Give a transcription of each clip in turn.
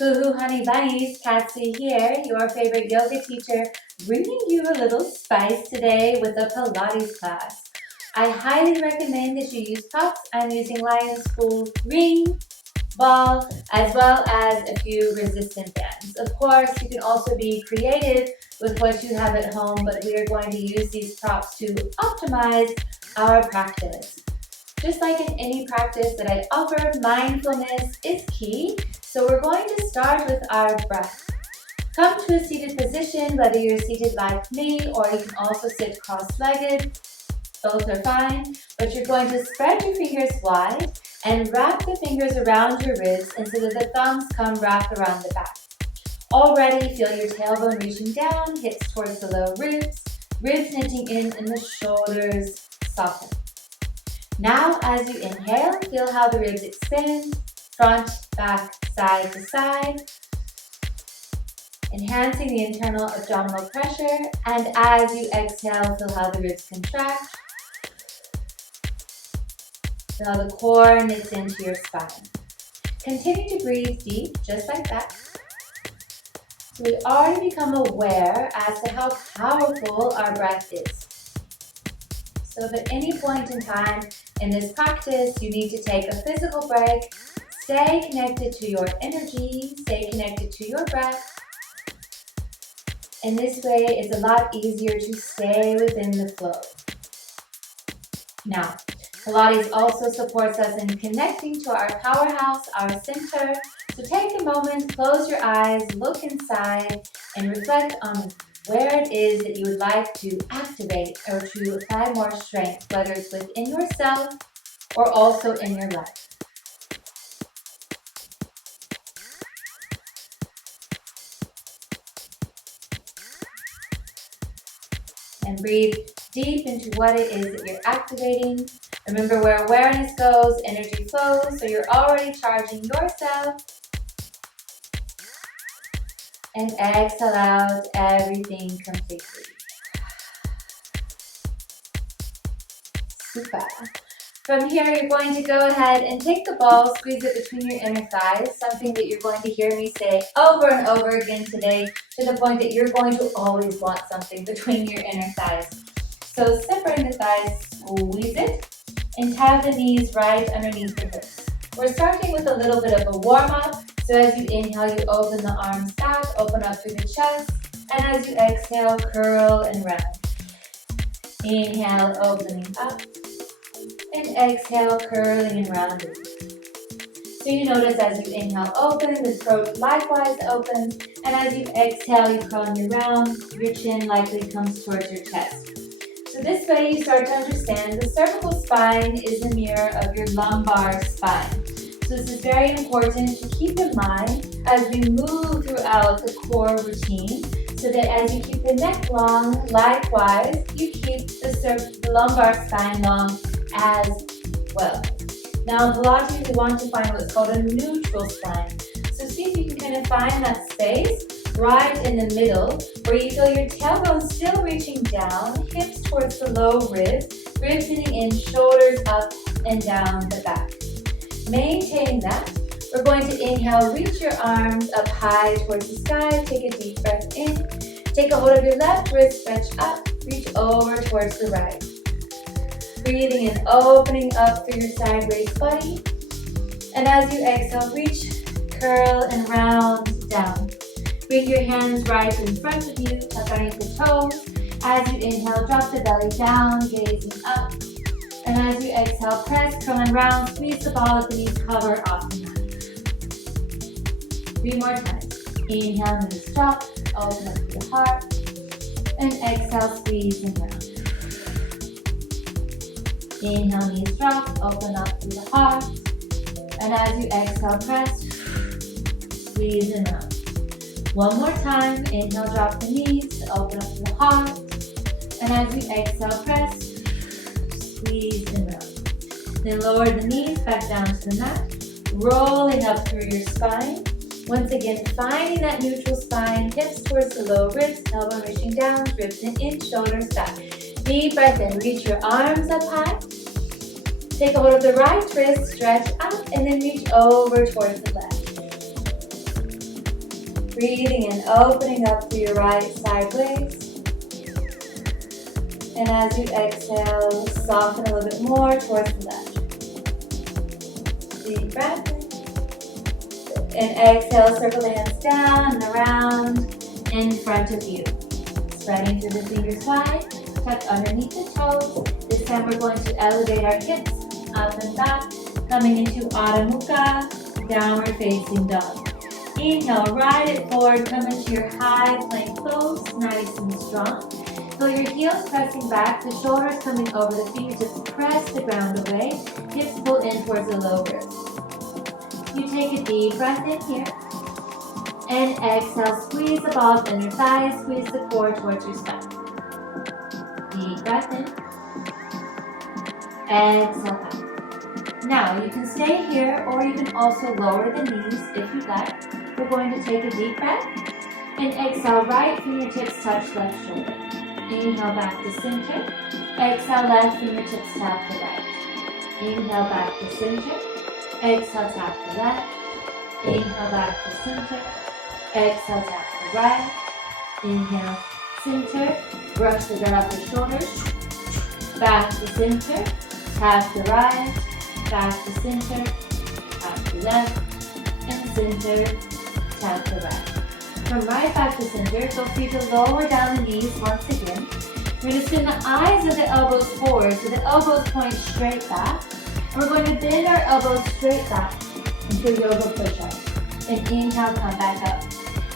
Hoo-hoo honey bunnies, Katzi here, your favorite yoga teacher, bringing you a little spice today with a Pilates class. I highly recommend that you use props. I'm using Lionscool ring, ball, as well as a few resistance bands. Of course, you can also be creative with what you have at home, but we are going to use these props to optimize our practice. Just like in any practice that I offer, mindfulness is key. So we're going to start with our breath. Come to a seated position, whether you're seated like me or you can also sit cross-legged. Both are fine, but you're going to spread your fingers wide and wrap the fingers around your ribs and so that the thumbs come wrapped around the back. Already feel your tailbone reaching down, hips towards the low ribs knitting in and the shoulders soften. Now, as you inhale, feel how the ribs expand, front, back, side to side, enhancing the internal abdominal pressure. And as you exhale, feel how the ribs contract. Feel how the core knits into your spine. Continue to breathe deep, just like that. So we already become aware as to how powerful our breath is. So if at any point in time in this practice you need to take a physical break, stay connected to your energy, stay connected to your breath. In this way, it's a lot easier to stay within the flow. Now, Pilates also supports us in connecting to our powerhouse, our center. So take a moment, close your eyes, look inside, and reflect on where it is that you would like to activate or to apply more strength, whether it's within yourself or also in your life. And breathe deep into what it is that you're activating. Remember, where awareness goes, energy flows, so you're already charging yourself. And exhale out everything completely. Super. From here, you're going to go ahead and take the ball, squeeze it between your inner thighs, something that you're going to hear me say over and over again today, to the point that you're going to always want something between your inner thighs. So separating the thighs, squeeze it, and have the knees right underneath the hips. We're starting with a little bit of a warm-up. So as you inhale, you open the arms back, open up through the chest, and as you exhale, curl and round. Inhale, opening up, and exhale, curling and rounding. So you notice as you inhale, open, the throat likewise opens, and as you exhale, you curl and you round, your chin likely comes towards your chest. So this way you start to understand the cervical spine is the mirror of your lumbar spine. So this is very important to keep in mind as we move throughout the core routine, so that as you keep the neck long, likewise, you keep the lumbar spine long as well. Now in Pilates, we want to find what's called a neutral spine. So see if you can kind of find that space right in the middle, where you feel your tailbone still reaching down, hips towards the low ribs knitting in, shoulders up and down the back. Maintain that. We're going to inhale, reach your arms up high towards the sky, take a deep breath in, take a hold of your left wrist, stretch up, reach over towards the right. Breathing and opening up through your sideways body. And as you exhale, reach, curl and round down. Bring your hands right in front of you, tuck underneath the toes. As you inhale, drop the belly down, gazing up. And as you exhale, press, curl and round, squeeze the ball at the knees, cover off the mat. 3 more times. Inhale, knees drop, open up to the heart. And exhale, squeeze and round. Inhale, knees drop, open up to the heart. And as you exhale, press, squeeze and round. 1 more time. Inhale, drop the knees, open up to the heart. And as you exhale, press, squeeze and round. Then lower the knees back down to the mat, rolling up through your spine. Once again, finding that neutral spine, hips towards the low ribs, elbow reaching down, ribs in, shoulders back. Deep breath in, reach your arms up high. Take a hold of the right wrist, stretch out, and then reach over towards the left. Breathing and opening up through your right sideways. And as you exhale, soften a little bit more towards the left. Deep breath in. And exhale, circle the hands down and around in front of you. Spreading through the fingers wide, tuck underneath the toes. This time we're going to elevate our hips up and back, coming into Adho Mukha, downward facing dog. Inhale, ride it forward, come into your high plank pose, nice and strong. Feel your heels pressing back, the shoulders coming over the fingertips, press the ground away, hips pull in towards the low ribs. You take a deep breath in here, and exhale, squeeze the balls of inner thighs, squeeze the core towards your spine. Deep breath in, exhale out. Now you can stay here, or you can also lower the knees if you'd like. We're going to take a deep breath, and exhale, right fingertips touch left shoulder. Inhale back to center, exhale, left fingertips tap the right. Inhale back to center. Exhale, tap the left. Inhale, back to center. Exhale, tap the right. Inhale, center. Brush the dirt off the shoulders. Back to center. Tap the right. Back to center. Tap the left. And center. Tap the right. From right back to center, feel free to lower down the knees once again. We're going to spin the eyes of the elbows forward so the elbows point straight back. We're going to bend our elbows straight back into yoga push-up. And inhale, come back up.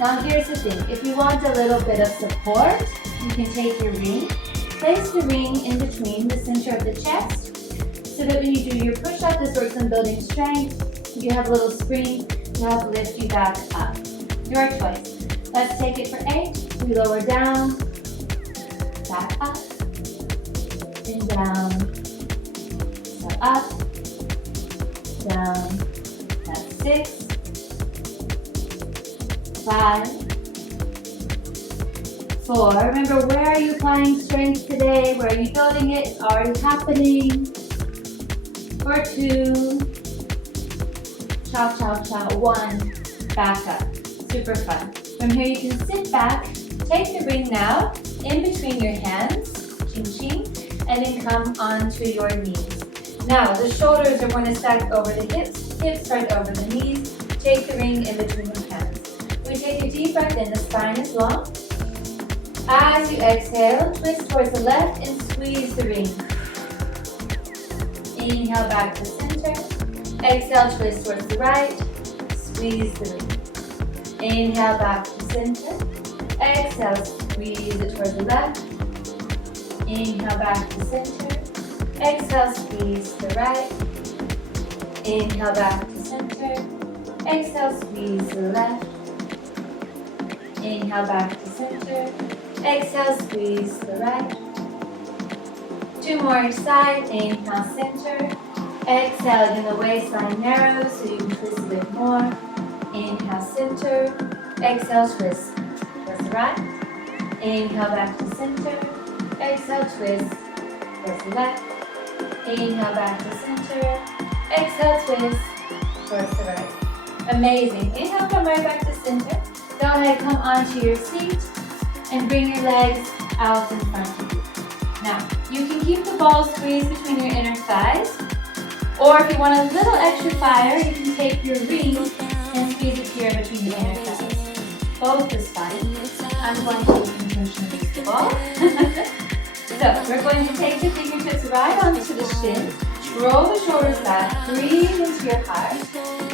Now here's the thing. If you want a little bit of support, you can take your ring. Place the ring in between the center of the chest so that when you do your push-up, this works on building strength. You have a little spring to help lift you back up. Your choice. Let's take it for 8. We lower down, back up, and down, so up, down. That's 6, 5, 4. Remember, where are you applying strength today? Where are you building it? It's already happening. For 2. Chow, chow, chow. 1. Back up. Super fun. From here, you can sit back. Take the ring now in between your hands. Ching, ching. And then come onto your knees. Now, the shoulders are going to stack over the hips, hips right over the knees. Take the ring in between your hands. We take a deep breath in, the spine is long. As you exhale, twist towards the left and squeeze the ring. Inhale back to center. Exhale, twist towards the right. Squeeze the ring. Inhale back to center. Exhale, squeeze it towards the left. Inhale back to center. Exhale, squeeze the right. Inhale back to center. Exhale, squeeze the left. Inhale back to center. Exhale, squeeze the right. 2 more each side. Inhale, center. Exhale, again, the waistline narrows so you can twist a bit more. Inhale, center. Exhale, twist towards the right. Inhale, back to center. Exhale, twist towards the left. Inhale back to center. Exhale, twist towards the right. Amazing. Inhale, come right back to center. Go ahead, come onto your seat and bring your legs out in front of you. Now, you can keep the ball squeezed between your inner thighs, or if you want a little extra fire, you can take your ring and squeeze it here between your inner thighs. Both is fine. I'm going to intentionally use the ball. So, we're going to take the fingertips right onto the shin, roll the shoulders back, breathe into your heart,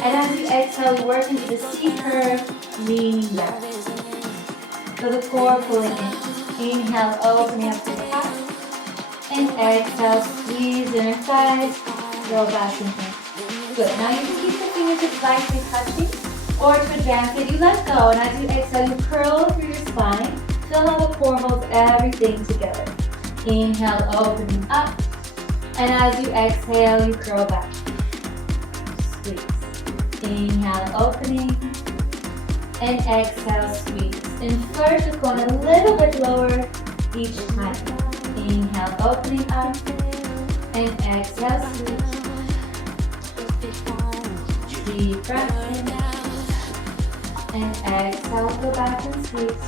and as you exhale, you work into the C curve, leaning down. So the core pulling in. Inhale, opening up to the heart, and exhale, squeeze inner thighs, roll back and in. Good. Now you can keep the fingertips lightly touching, or to a jacket, you let go, and as you exhale, you curl through your spine. Feel how the core holds everything together. Inhale, opening up. And as you exhale, you curl back. Squeeze. Inhale, opening. And exhale, squeeze. And first, just going a little bit lower each time. Inhale, opening up. And exhale, squeeze. Deep breath in. And exhale, go back and squeeze.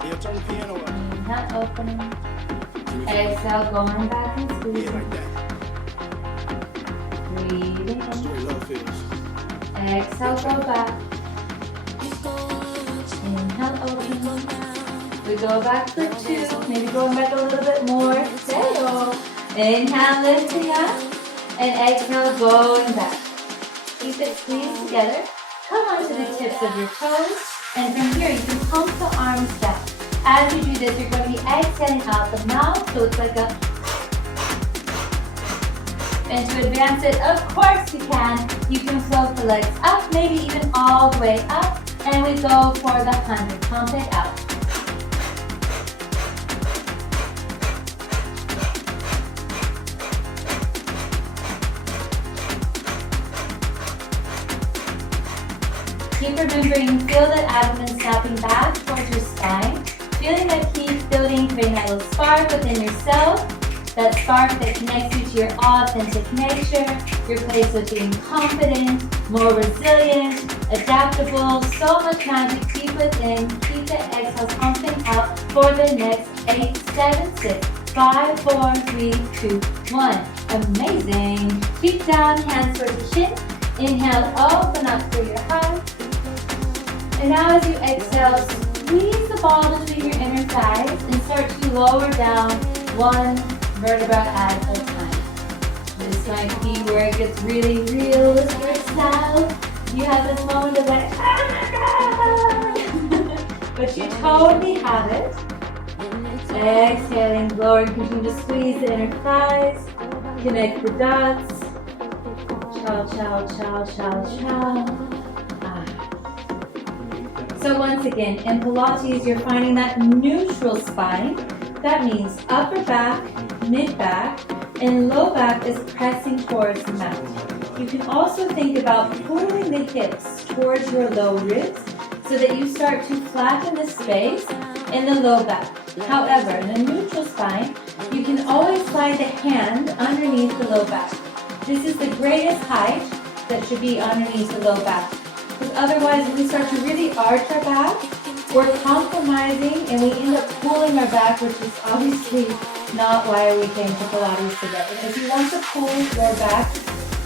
Inhale, opening. Exhale, going back and squeezing. Breathing in. Exhale, go back. Inhale, opening. We go back for 2, maybe going back a little bit more. Exhale. Inhale, lifting up. And exhale, going back. Keep it squeezed together. Come onto the tips of your toes. And from here, you can pump the arms down. As you do this, you're going to be exhaling out the mouth. So it's like a... And to advance it, of course you can float the legs up, maybe even all the way up. And we go for the 100. Pump it out. Keep remembering, feel that abdomen snapping back towards your spine. Feeling that heat building, creating that little spark within yourself. That spark that connects you to your authentic nature, your place of being confident, more resilient, adaptable, so much magic deep within. Keep the exhales pumping out for the next 8, 7, 6, 5, 4, 3, 2, 1. Amazing. Keep down, hands towards the shin. Inhale, open up through your heart. And now as you exhale, squeeze the ball between your inner thighs and start to lower down 1 vertebra at a time. This might be where it gets really real with yourself. You have this moment of like, but you totally have it. Exhaling, lowering, continue to squeeze the inner thighs. Connect the dots. Ciao, ciao, ciao, ciao, ciao. So once again, in Pilates, you're finding that neutral spine. That means upper back, mid back, and low back is pressing towards the mat. You can also think about pulling the hips towards your low ribs so that you start to flatten the space in the low back. However, in a neutral spine, you can always slide the hand underneath the low back. This is the greatest height that should be underneath the low back. Because otherwise, if we start to really arch our back, we're compromising and we end up pulling our back, which is obviously not why we came to Pilates today. If you want to pull your back,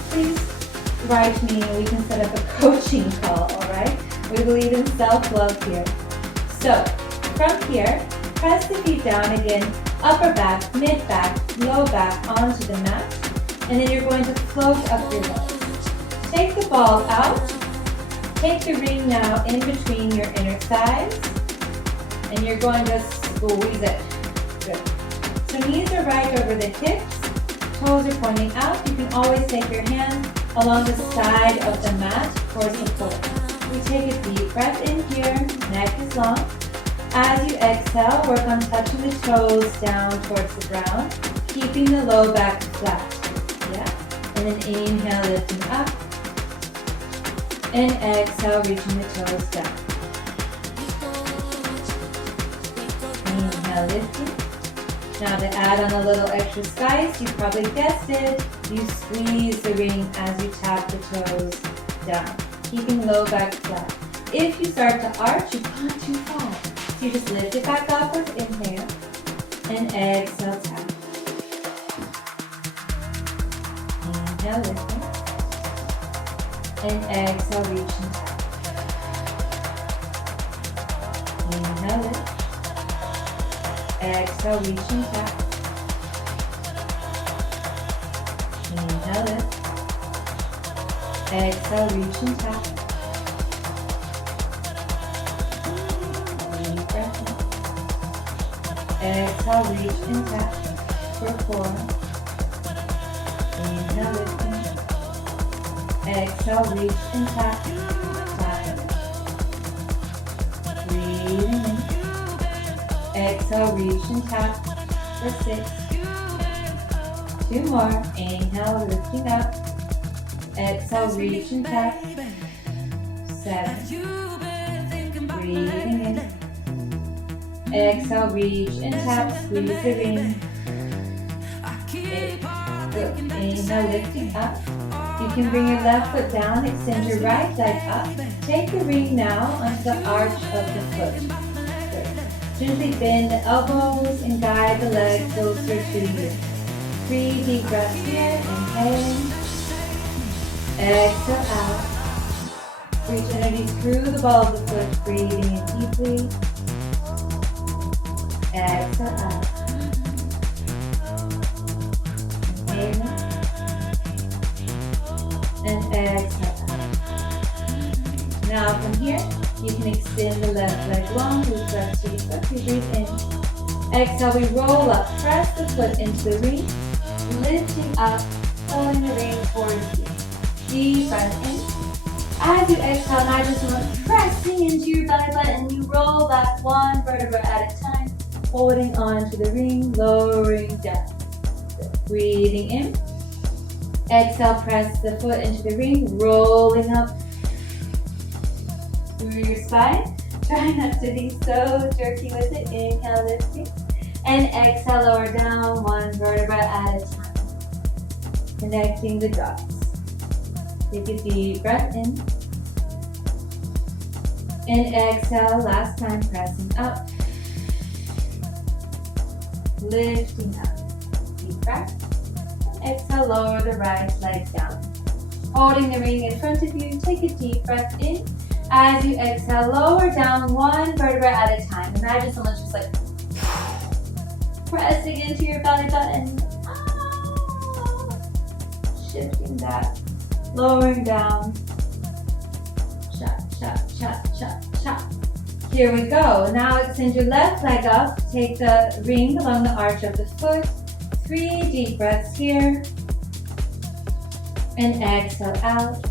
please write me and we can set up a coaching call, alright? We believe in self-love here. So, from here, press the feet down again, upper back, mid back, low back onto the mat. And then you're going to float up your legs. Take the ball out. Take the ring now in between your inner thighs, and you're going to squeeze it. Good. So knees are right over the hips, toes are pointing out. You can always take your hands along the side of the mat for support. We take a deep breath in here, neck is long. As you exhale, work on touching the toes down towards the ground, keeping the low back flat. Yeah. And then inhale, lifting up. And exhale, reaching the toes down. Inhale, lifting. Now to add on a little extra spice, you probably guessed it, you squeeze the ring as you tap the toes down, keeping low back flat. If you start to arch, you've gone too far. So you just lift it back upwards, inhale, and exhale, tap. Inhale, lifting. And exhale, reach and tap. Inhale, lift. Exhale, reach and tap. Inhale, lift. Exhale, reach and tap. Deep breath in. Exhale, reach and tap for 4. Inhale, lifting. Exhale, reach and tap. 5. Breathing in. Exhale, reach and tap for 6. 2 more. Inhale, lifting up. Exhale, reach and tap. 7. Breathing in. Exhale, reach and tap. Squeeze the ring. 8. Good. Inhale, lifting up. You can bring your left foot down, extend your right leg up. Take the ring now onto the arch of the foot. Good. Gently bend the elbows and guide the leg closer to you. 3 deep breaths here, inhaling. Exhale out. Reach energy through the ball of the foot, breathing in deeply. Exhale out. Inhaling. And exhale out. Now from here, you can extend the left leg long, reach left to the foot, you breathe in. Exhale, we roll up, press the foot into the ring, lifting up, pulling the ring towards you. Deep breath in. As you exhale, now just pressing into your belly button, you roll back 1 vertebra at a time, holding on to the ring, lowering down. Breathing in. Exhale, press the foot into the ring, rolling up through your spine. Try not to be so jerky with it. Inhale, lifting. And exhale, lower down 1 vertebra at a time. Connecting the drops. Take a deep breath in. And exhale, last time, pressing up. Lifting up. Deep breath. Exhale, lower the right leg down. Holding the ring in front of you, take a deep breath in. As you exhale, lower down 1 vertebra at a time. Imagine someone's just like pressing into your belly button. Shifting back, lowering down. Chop, chop, chop, chop, chop. Here we go. Now extend your left leg up. Take the ring along the arch of the foot. 3 deep breaths here. And exhale out.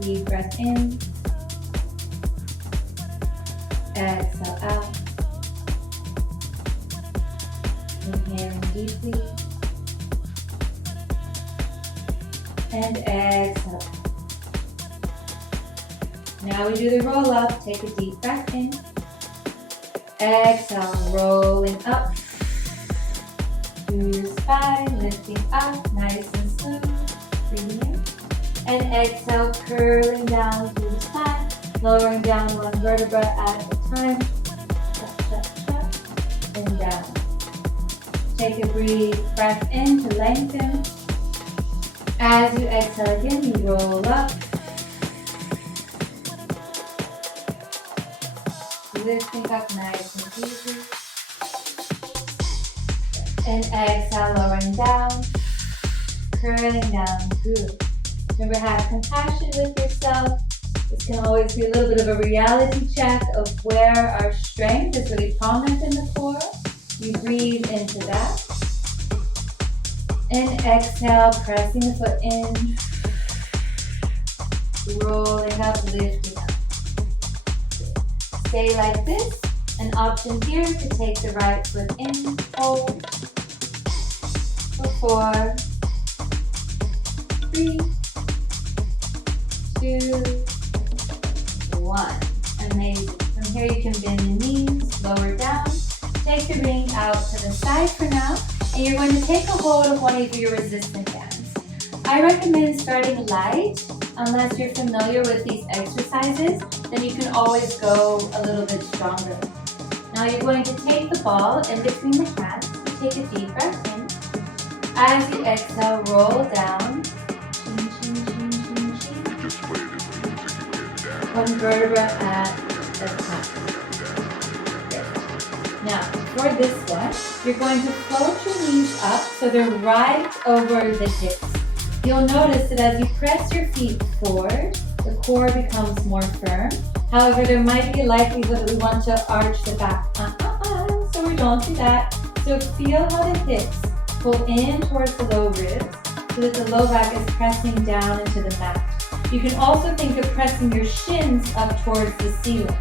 Deep breath in. Exhale out. Inhaling deeply. And exhale. Now we do the roll up. Take a deep breath in. Exhale, rolling up. Through your spine, lifting up, nice and smooth. Breathing in. And exhale, curling down through the spine, lowering down 1 vertebra at a time. Chop, chop, chop. And down. Take a breath in to lengthen. As you exhale again, you roll up. Lifting up nice and easy. And exhale, lowering down, curling down, good. Remember, have compassion with yourself. This can always be a little bit of a reality check of where our strength is really prominent in the core. You breathe into that. And exhale, pressing the foot in, rolling up, lifting up. Stay like this. An option here to take the right foot in, hold. 4, 3, 2, 1. Amazing. From here you can bend the knees, lower down. Take the ring out to the side for now. And you're going to take a hold of one of your resistance bands. I recommend starting light. Unless you're familiar with these exercises, then you can always go a little bit stronger. Now you're going to take the ball in between the hands. Take a deep breath in. As you exhale, roll down. Chin, chin, chin, chin, chin. 1 vertebra at a time. Good. Now, for this one, you're going to float your knees up so they're right over the hips. You'll notice that as you press your feet forward, the core becomes more firm. However, there might be a likelihood that we want to arch the back. So we don't do that. So feel how the hips pull in towards the low ribs so that the low back is pressing down into the mat. You can also think of pressing your shins up towards the ceiling.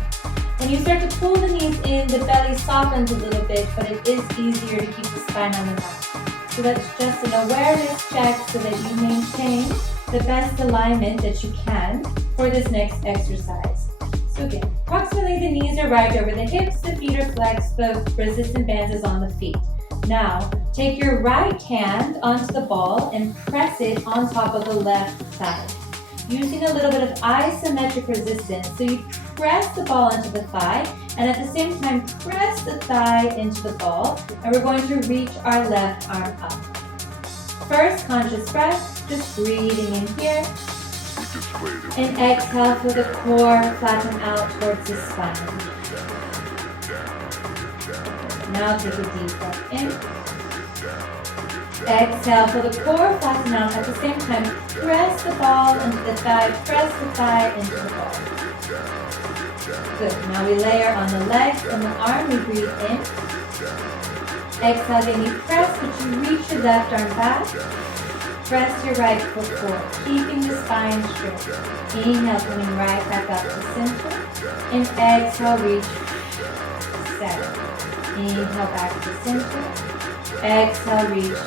When you start to pull the knees in, the belly softens a little bit, but it is easier to keep the spine on the mat. So that's just an awareness check so that you maintain the best alignment that you can for this next exercise. So again, approximately the knees are right over the hips, the feet are flexed, the resistance bands is on the feet. Now, take your right hand onto the ball and press it on top of the left side, using a little bit of isometric resistance. So you press the ball into the thigh, and at the same time, press the thigh into the ball, and we're going to reach our left arm up. First, conscious breath, just breathing in here, and exhale for the core, flatten out towards the spine. Now take a deep breath in. Exhale for the core, flatten out. At the same time, press the ball into the thigh, press the thigh into the ball. Good. Now we layer on the legs and the arm. We breathe in. Exhale, then you press, but you reach your left arm back. Press your right foot forward, keeping the spine straight. Inhale, coming right back up to center. And exhale, reach, seven. Inhale, back to center. Exhale, reach,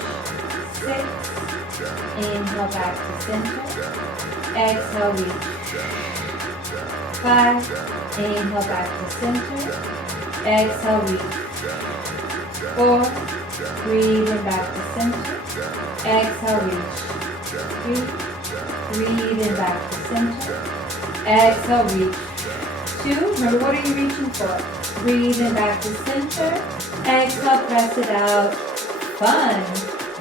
6. Inhale, back to center. Exhale, reach, 5. Inhale, back to center. Exhale, reach, 4. Breathing back to center. Exhale, reach, 3. Breathing back to center. Exhale, reach, 2. Remember, what are you reaching for? Breathing back to center. Exhale, press it out. Fun.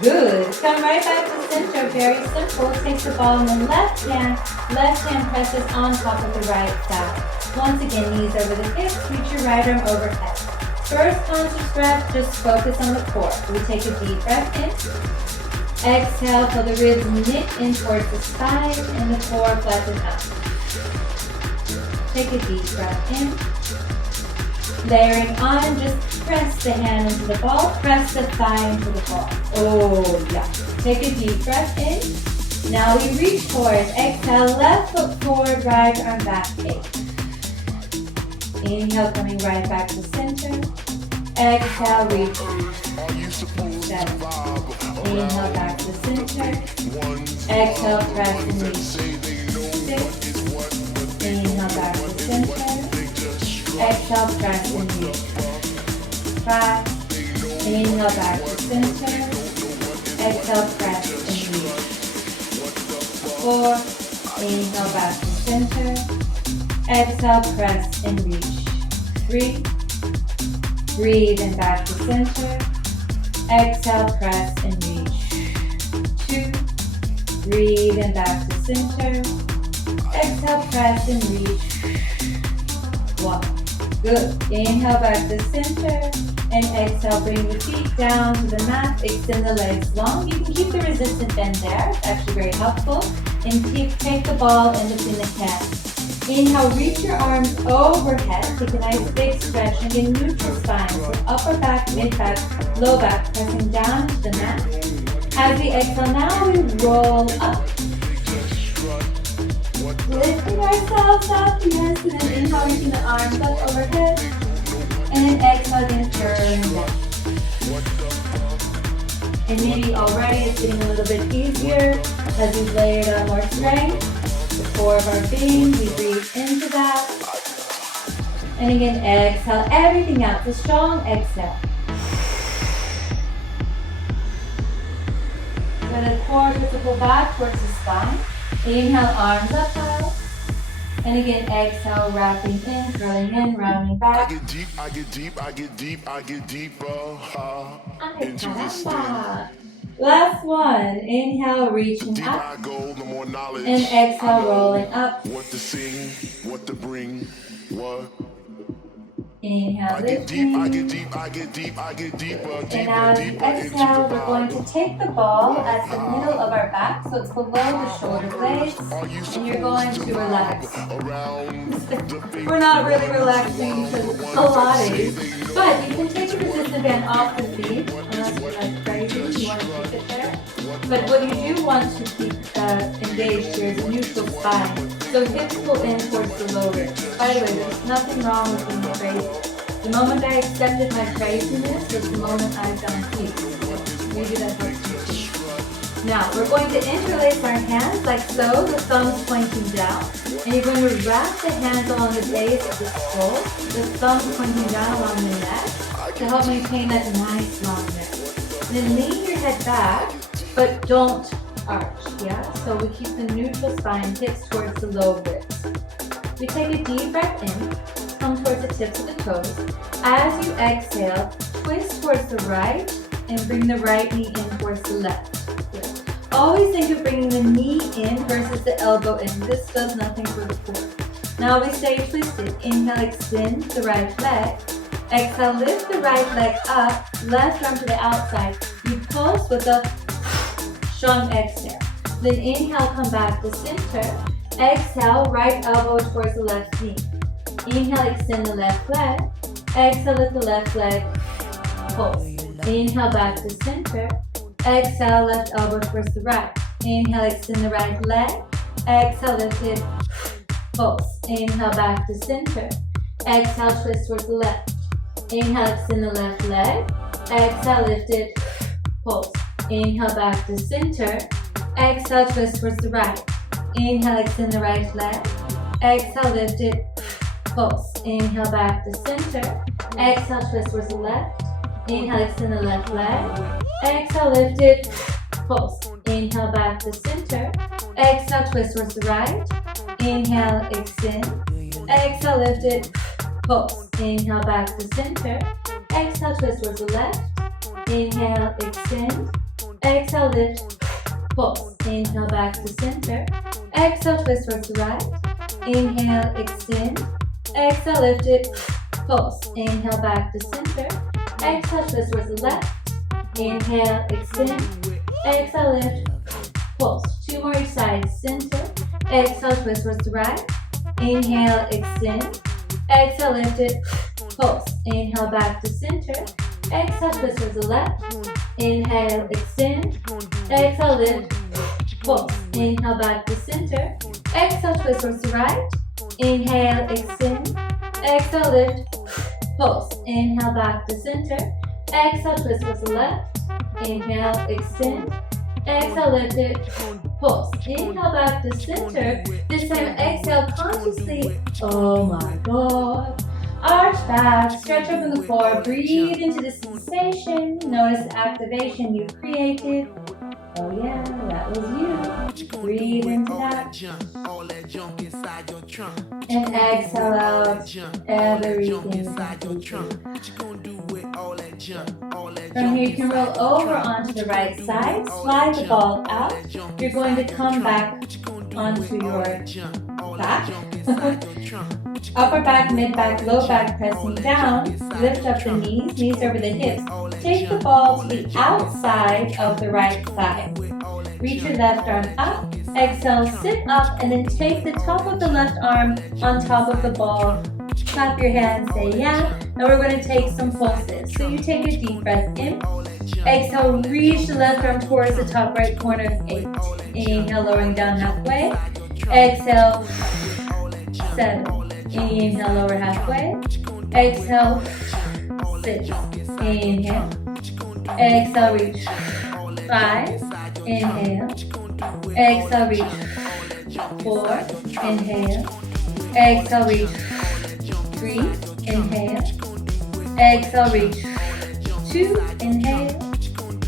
Good. Come right back to center. Very simple. Take the ball in the left hand. Left hand presses on top of the right thigh. Once again, knees over the hips. Reach your right arm overhead. First conscious breath, just focus on the core. We take a deep breath in. Exhale, feel the ribs knit in towards the spine and the core flatten out. Take a deep breath in. Layering on, just press the hand into the ball, press the thigh into the ball. Oh, yeah. Take a deep breath in. Now we reach forward. Exhale, left foot forward, right arm back, 8. Inhale, coming right back to center. Exhale, reach, 7. Inhale, back to center. Exhale, press and reach, 6. Inhale, back to center. Exhale, press and reach, 5. Inhale, back to center. Exhale, press and reach, 4. Inhale, back to center. Exhale, press and reach, 3. Breathe and back to center. Exhale, press and reach, 2. Breathe and back to center. Exhale, press and reach, 1. Good. Inhale, back to center. And exhale, bring the feet down to the mat. Extend the legs long. You can keep the resistant bend there. It's actually very helpful. And take the ball in between the hands. Inhale, reach your arms overhead. Take a nice big stretch and get neutral spine. So upper back, mid back, low back, pressing down to the mat. As we exhale, now we roll up. Lifting ourselves up, yes, and then inhale, reaching the arms up overhead. And then exhale, again, turn down. And maybe already it's getting a little bit easier as we've layered on more strength. The core of our being, we breathe into that. And again, exhale everything out. So strong exhale. Let the core just pull back towards the spine. Inhale, arms up high. And again, exhale, wrapping in, curling in, rounding back. I get deep, I get deep, I get deep, I get deeper into this thing. Last one. Inhale, reaching The deeper up. I go, the more knowledge. And exhale, I know rolling up. What to sing, what to bring, what. Inhale, I get lifting. deep, I get deep, I get deep, I get deeper, And deeper, as we deeper into exhale, the we're going to take the ball at the middle of our back, so it's below the shoulder blades, and you're going to relax. Around the We're not really relaxing because it's Pilates, but you can take the resistant band off the feet, unless you're like crazy, you want to keep it there. But what you do want to keep engaged here is a neutral spine. So hips pull in towards the low ribs. By the way, there's nothing wrong with being crazy. The moment I accepted my craziness was the moment I found peace. Maybe that helps you too. Now, we're going to interlace our hands like so, the thumbs pointing down. And you're going to wrap the hands along the base of the skull, the thumbs pointing down along the neck to help maintain that nice long neck. Then lean your head back, but don't arch, yeah? So we keep the neutral spine, hips towards the low ribs. We take a deep breath in, come towards the tips of the toes. As you exhale, twist towards the right and bring the right knee in towards the left. Good. Always think of bringing the knee in versus the elbow in. This does nothing for the core. Now we stay twisted. Inhale, extend the right leg. Exhale, lift the right leg up, left arm to the outside. You pulse with a strong exhale. Then inhale, come back to center. Exhale, right elbow towards the left knee. Inhale, extend the left leg. Exhale, lift the left leg, pulse. Inhale, back to center. Exhale, left elbow towards the right. Inhale, extend the right leg. Exhale, lift it, pulse. Inhale, back to center. Exhale, twist towards the left. Inhale, extend the left leg. Exhale, lift it, pulse. Inhale, back to center. Exhale, twist towards the right. Inhale, extend the right leg. Exhale, lift it, pulse. Inhale, back to center. Exhale, twist towards the left. Inhale, extend the left leg. Exhale, lift it, pulse. Inhale, back to center. Exhale, twist towards the right. Inhale, extend. Exhale, lift it, pulse. Inhale, back to center. Exhale, twist towards the left. Inhale, extend. Exhale, lift, pulse. Inhale, back to center. Exhale, twist towards the right. Inhale, extend. Exhale, lift it, pulse. Inhale, back to center. Exhale, twist towards the left. Inhale, extend. Exhale, lift, pulse. Two more each side. Center. Exhale, twist towards the right. Inhale, extend. Exhale, lift it, pulse. Inhale, back to center. Exhale, twist towards the left. Inhale, extend. Exhale, lift, pulse. Inhale, back to center. Exhale, twist towards the right. Inhale, extend. Exhale, lift, pulse. Inhale, back to center. Exhale, twist towards the left. Inhale, extend. Exhale, lift it, pulse. Inhale, back to center. This time, exhale consciously. Oh my God. Arch back, stretch open the core, breathe into the sensation. Notice the activation you created. Oh yeah, that was you. Breathe into that. And exhale out everything. From here, you can roll over onto the right side, slide the ball out. You're going to come back onto your back. Upper back, mid back, low back, pressing down. Lift up the knees over the hips. Take the ball to the outside of the right side. Reach your left arm up. Exhale, sit up, and then take the top of the left arm on top of the ball. Clap your hands, say yeah. Now we're going to take some pulses. So you take a deep breath in. Exhale, reach the left arm towards the top right corner of 8. Inhale, lowering down halfway. Exhale, 7. Inhale, lower halfway. Exhale, 6. Inhale. Exhale, reach. 5. Inhale. Exhale, reach. 4. Inhale. Exhale, reach. 3. Inhale. Exhale, reach. 2. Inhale.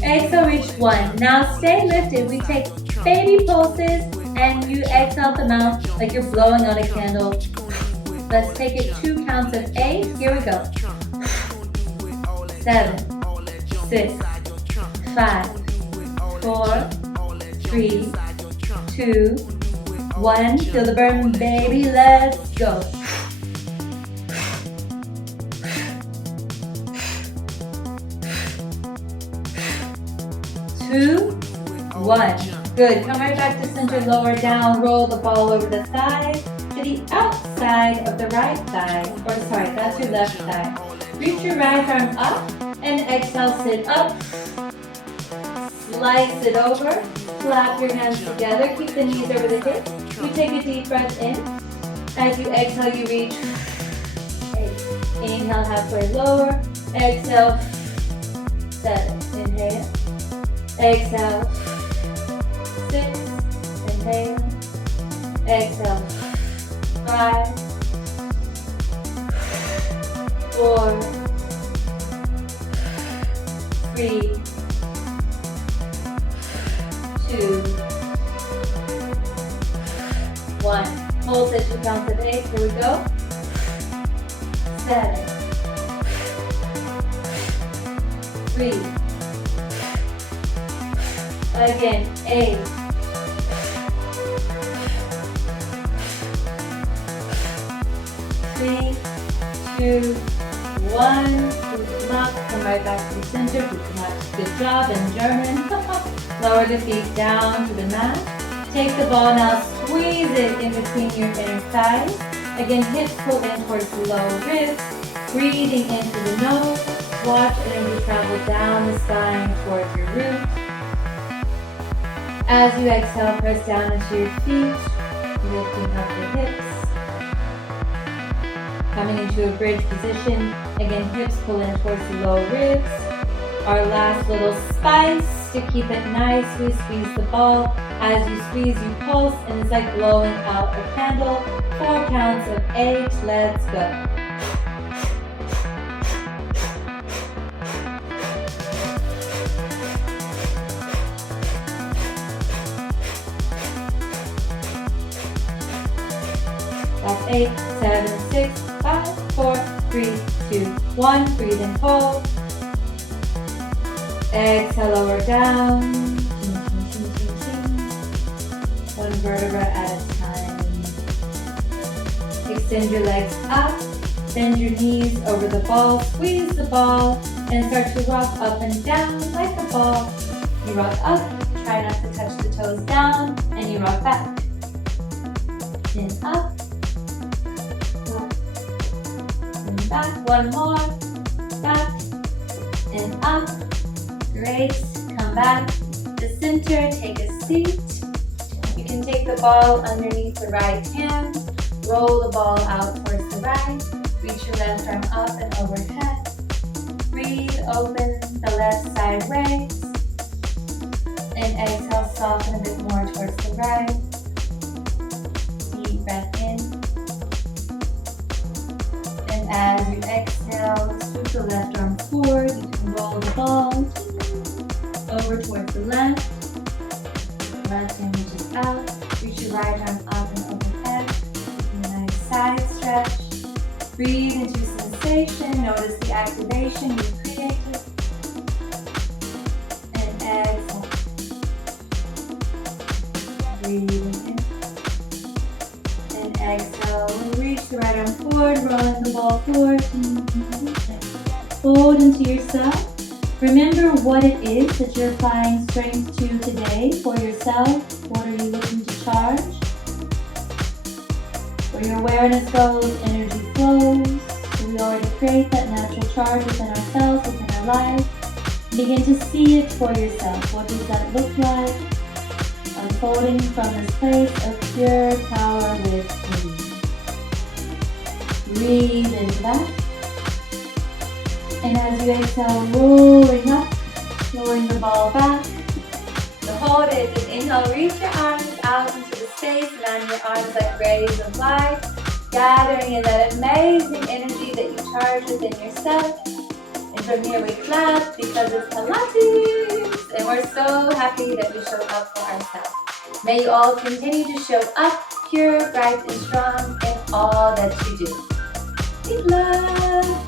Exhale, reach 1. Now stay lifted. We take baby pulses and you exhale the mouth like you're blowing out a candle. Let's take it 2 counts of 8. Here we go. 7, 6, 5, 4, 3, 2, 1. Feel the burn, baby. Let's go. 2, 1. Good. Come right back to center, lower down, roll the ball over the thigh to the outside of the right thigh. Or sorry, that's your left thigh. Reach your right arm up and exhale, sit up. Slice it over. Clap your hands together. Keep the knees over the hips. You take a deep breath in. As you exhale, you reach 8. Inhale, halfway lower. Exhale, 7. Inhale. Exhale, 6. Inhale. Exhale, 5, 4, 3, 2, 1. Hold at your count of 8. Here we go. 7, 3. Again, 8. 3, 2, 1. Scoot them up. Come right back to the center. Scoot them up. Good job in German. Lower the feet down to the mat. Take the ball now. Squeeze it in between your inner thighs. Again, hips pull in towards the lower ribs. Breathing into the nose. Watch energy travel down the spine towards your root. As you exhale, press down into your feet, lifting up the hips. Coming into a bridge position. Again, hips pull in towards the low ribs. Our last little spice to keep it nice. We squeeze the ball. As you squeeze, you pulse, and it's like blowing out a candle. 4 counts of 8. Let's go. That's 8, 7, 6, 5, 4, 3, 2, 1. Breathe and hold. Exhale, lower down. One vertebra at a time. Extend your legs up. Bend your knees over the ball. Squeeze the ball and start to rock up and down like a ball. You rock up. Try not to touch the toes down. And you rock back. In up. And back. One more. Back. And up. Great. Come back to the center. Take a seat. You can take the ball underneath the right hand. Roll the ball out towards the right. Reach your left arm up and overhead. Breathe. Open the left side waist. And exhale. Soften a bit more towards the right. Deep breath in. And as you exhale, scoop the left arm forward. You can roll the ball over towards the left. Left hand reaches out. Reach your right arm up and overhead. And a nice side stretch. Breathe into sensation. Notice the activation you created. And exhale. Breathing in. And exhale. Reach the right arm forward. Rolling the ball forward. Hold into yourself. Remember what it is that you're applying strength to today for yourself. What are you looking to charge? Where your awareness goes, energy flows. So we already create that natural charge within ourselves, within our life. Begin to see it for yourself. What does that look like? Unfolding from this place of pure power within. Breathe into that. And as you exhale, rolling up, lowering the ball back. The hold is an inhale, reach your arms out into the space, land your arms like rays of light, gathering in that amazing energy that you charge within yourself. And from here we clap because it's Pilates, and we're so happy that we show up for ourselves. May you all continue to show up pure, bright, and strong in all that you do. Big love!